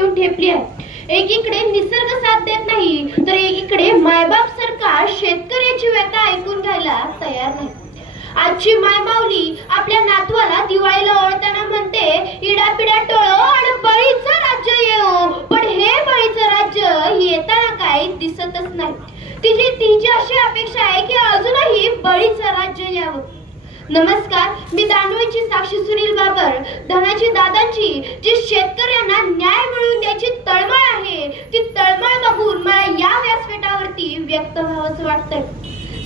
येऊन ठेपली आहे. एकीकडे निसर्ग साथ देत नाही तर एकीकडे मायबाप सरकार शेतकऱ्याची व्यथा ऐकून घ्यायला तयार नाही. आजची मायमाऊली आपल्या नातवाला दिवाळीला ओळखताना म्हणते, इडापिडा टोळो आणि बळीचं राज्य येऊ. पण हे बळीचं राज्य येताना काही दिसतच नाही. तिची अशी अपेक्षा आहे की अजूनही बळीचं राज्य यावं. नमस्कार, मी दानवेची साक्षी सुनील बाबर. धनाजी दादांची जी शेतकऱ्यांना न्याय मिळवून द्यायची तळमळ आहे, ती तळमळ बघून मला या व्यासपीठावरती व्यक्त व्हावंच वाटतंय.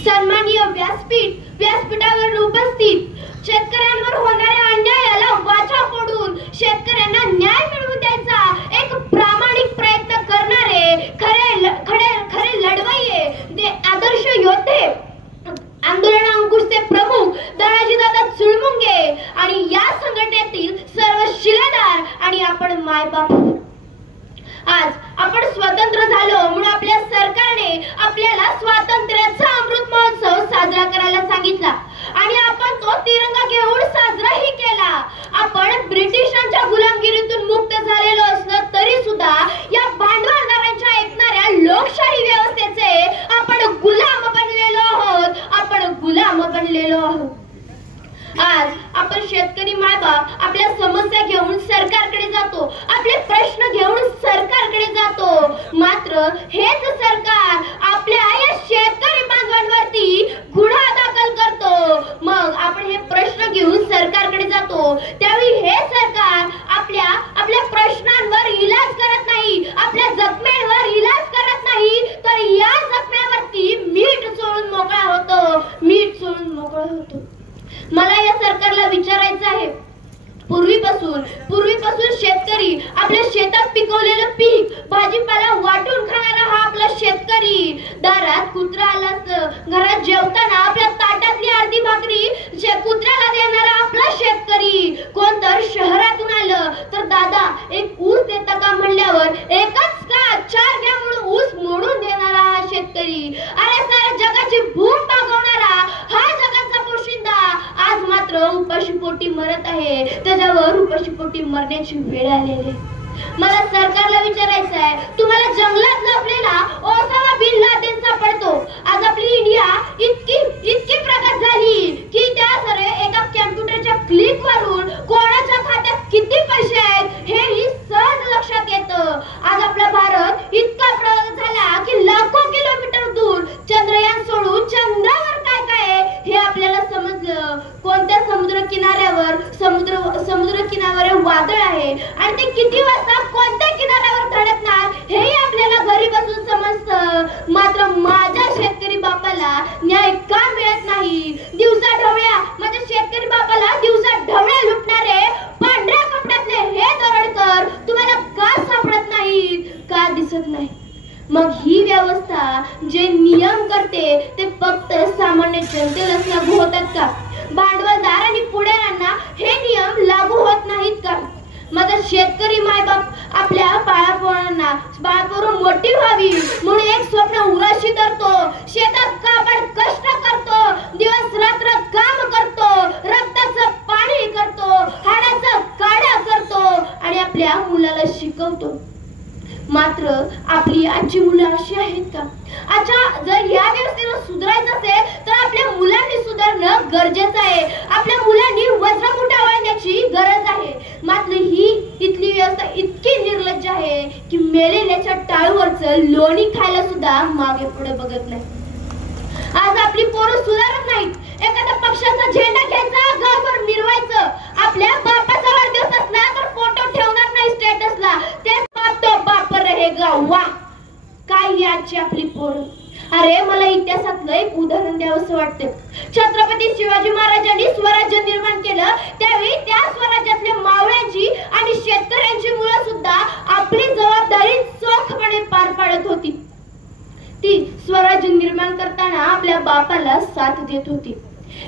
सन्माननीय व्यासपीठावर उपस्थित शेतकऱ्यांवर होणाऱ्या अन्यायाला वाचा फोडून शेतकऱ्यांना न्याय मिळवून द्यायचा एक प्रामाणिक प्रयत्न करणारे खरे लढवय्ये, ते आदर्श योद्धे, आंदोलन अंकुशचे प्रमुख धनाजी दादा चुळमुंगे आणि या संघटनेतील सर्व शिलेदार आणि आपण मायबाप. आज आपण स्वतंत्र झालो म्हणून आपल्या सरकारने आपल्याला स्वातंत्र्याचा अमृत महोत्सव साजरा करायला सांगितला आणि आपण तो तिरंगा घेऊन साजराही केला. आपण ब्रिटिशांच्या गुलामगिरीतून मुक्त झालेलो असलो तरी सुद्धा या भांडवलदारांच्या ऐकणाऱ्या लोकशाही व्यवस्थेचे आपण गुलाम बनलेलो आहोत. आज आपण शेतकरी मायबाप आपल्या समस्या घेऊन सरकारकडे जातो, आपले प्रश्न घेऊन सरकारकडे जातो. मात्र हेच सरकार आपल्या या शेतकरी बांधवांवरती गुन्हा दाखल करतो. मग आपण हे प्रश्न घेऊन सरकारकडे जातो त्यावेळी हे सरकार आपल्या प्रश्नांवर इलाज करत नाही, आपल्या जखमेवर इलाज करत नाही, तर या जखम्यावरती मीठ चोळून मोकळा होतो. मला या सरकारला विचारायचं आहे, पूर्वीपासून शेतकरी आपल्या शेतात पिकवलेलं पीक भाजीपाला वाटून खाणारा हा आपला शेतकरी, दारात कुत्रा आला घरात जेवताना आपल्या ताटातली अर्धी भाकरी कुत्र्याला देणारा आपला शेतकरी, कोणतर शहरातून आलं तर दादा एक ऊस देता का म्हणल्यावर एकच का 4 घ्या म्हणून ऊस मोडून देणारा हा शेतकरी, अरे साऱ्या जगाची भूक भागवणारा हा जगाचा पोशिंदा आज मात्र उपाशीपोटी मरत आहे. त्याच्यावर उपाशीपोटी मरण्याची वेळ आलेली. मला सरकारला विचारायचं आहे, तुम्हाला जंगलात लपलेला ओसामा बिन लादेन सापडतो. आज आपली इंडिया इतकी प्रगत झाली की त्या एका कॅम्प्युटरच्या क्लिक वरून कोणाच्या खात्यात किती पैसे आहेत हेही सहज लक्षात येतं. आज आपला भारत इतका प्रगत झाला की लाखो किलोमीटर दूर चंद्रयान सोडून चंद्रावर काय आहे हे आपल्याला समजलं. कोणत्या समुद्र किनाऱ्यावर वादळ आहे आणि ते किती वाजता कोणत्या किनाऱ्यावर धडकणार हेही आपल्याला घरी बसून समजतं. मात्र माझ्या शेतकरी बापाला न्याय का मिळत नाही? दिवसा ढवळ्या माझ्या शेतकरी बापाला दिवसा ढवळ्या लुटणारे पांढऱ्या कपड्यातले हे दरोडेखोर तुम्हाला का सापडत नाहीत, का दिसत नाही? मग ही व्यवस्था जे नियम करते ते फक्त सामान्य जनतेलाच लागू होतात का? भांडवलदार आणि पुढाऱ्यांना हे नियम लागू होत नाहीत का? माझा शेतकरी मायबाप आपल्या बाळापोरांना मोठी व्हावी म्हणून एक स्वप्न उराशी धरतो, शेतात काबड कष्ट करतो, दिवस रात्र काम करतो, रक्ताचं पाणी करतो, हाडाचं काढा करतो आणि आपल्या मुलाला शिकवतो. मात्र आपली आजची मुलं अशी आहेत का? अच्छा, जर या व्यवस्थेला सुधारायचं असेल तर आपल्या मुलांनी सुधारणं गरजेचं आहे. आपल्या मुलांनी वज्रमुठ आवळण्याची गरज आहे. मात्र ही इथली व्यवस्था इतकी निर्लज्ज आहे की मेलेल्याच्या टाळूवरचं लोणी खायला सुद्धा मागे पुढे बघत नाही. आज आपली पोरं सुधारत नाहीत. एखाद्या पक्षाचा झेंडा घ्यायचा, गावभर मिरवायचं. आपल्या बापाचा वाढदिवस असला तर फोटो ठेवणार नाही स्टेटसला. ते बाप तो बाप रहेगा. वा, काय याची आपली पोरं. अरे मला इतिहासातलं एक उदाहरण द्यावंसं वाटतं. छत्रपती शिवाजी महाराजांनी स्वराज्य निर्माण केलं त्यावेळी त्या स्वराज्यातल्या मावळ्यांची आणि शेतकऱ्यांची मुलं सुद्धा आपली जबाबदारी चोखपणे पार पाडत होती. ती स्वराज्य निर्माण करताना आपल्या बापाला साथ देत होती.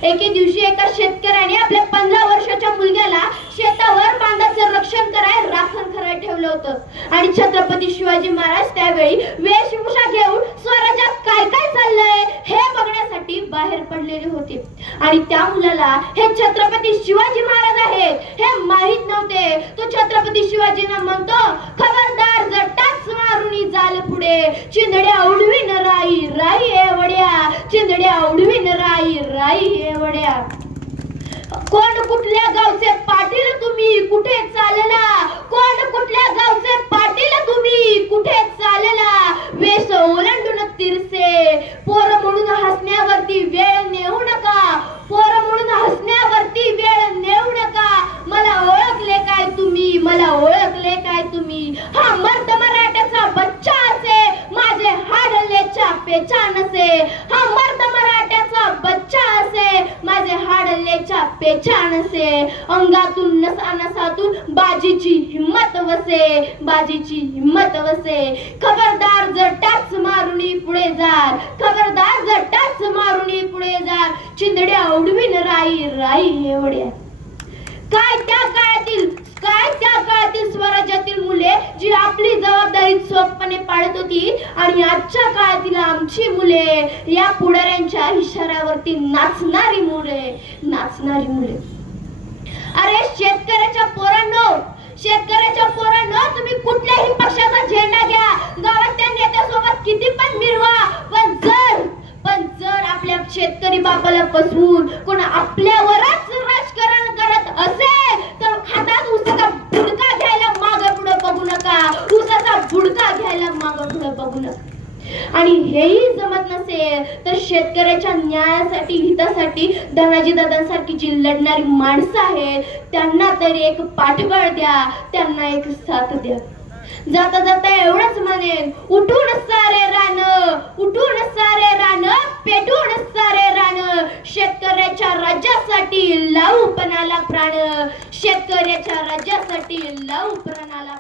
एके दिवशी एका शेतकऱ्याने आपल्या 15 वर्षाच्या मुलग्याला शेतावर बांधाचं रक्षण राखण करायला ठेवलं होतं आणि छत्रपती शिवाजी महाराज त्यावेळी वेशभूषा घेऊन स्वराज्यात काय काय चाललंय हे बघण्यासाठी बाहेर पडलेले होते. आणि त्या मुलाला हे छत्रपती शिवाजी महाराज आहेत हे माहित नव्हते. तो छत्रपती शिवाजींना म्हणतो, खबरदार चिंधड्या उडवीन राई राई एवढ्या, चिंधड्या उडवीन राई राई एवढ्या. कोण कुठल्या गावचे पाटील तुम्ही कुठे चालला, कोण कुठल्या गावचे पाटील तुम्ही कुठे चालला. वेश ओलांडून तिरसे पोर म्हणून हसण्यावरती वेळ नेऊ नका, पोर म्हणून हसण्यावरती वेळ नेऊ नका. मला ओळखले काय तुम्ही, मला ओळखले काय तुम्ही. हा मर्द मराठ्याचा बच्चा असे माझे हाडलेच्या पेचान असे, हा मर्द मराठ्याचा बच्चा असे माझे हाडलेच्या पेचान असे. अंगातून नसा नसातून बाजीची हिम्मत वसे, बाजीची हिम्मत वसे. खबरदार जर टाच मारुनी पुढे जाल, खबरदार जर टाच मारुनी पुढे जाल. चिंधड्या उडवीन राई राई एवढ्या. काय त्या काळातील स्वराज्यातील मुले जी आपली जबाबदारी चोखपणे पाळत होती आणि आजच्या काळातील आमची मुले या पुढाऱ्यांच्या इशाऱ्यावरती नाचणारी मुले. अरे शेतकऱ्याच्या पोरांनो तुम्ही कुठल्याही पक्षाचा झेंडा घ्या, गावातल्या नेत्यासोबत किती पण मिरवा, पण जर आपल्या शेतकरी बापाला फसवून कोण आपल्यावरच राजकारण करत असेल तर हातात उसाचा बुडका घ्यायला मागे पुढे बघू नका, उसाचा बुडका घ्यायला मागे पुढे बघू नका. आणि हेही जमत नसेल तर शेतकऱ्याच्या न्यायासाठी हितासाठी धनाजी दादांसारखी जी लढणारी माणसं आहेत त्यांना तरी एक पाठबळ द्या, त्यांना एक साथ द्या. जाता जाता एवढंच म्हणेन, उठून सारे रान, उठून सारे रान, पेटून सारे रान. शेतकऱ्याच्या राज्यासाठी लावू पणाला प्राण, शेतकऱ्याच्या राज्यासाठी लावू प्राणाला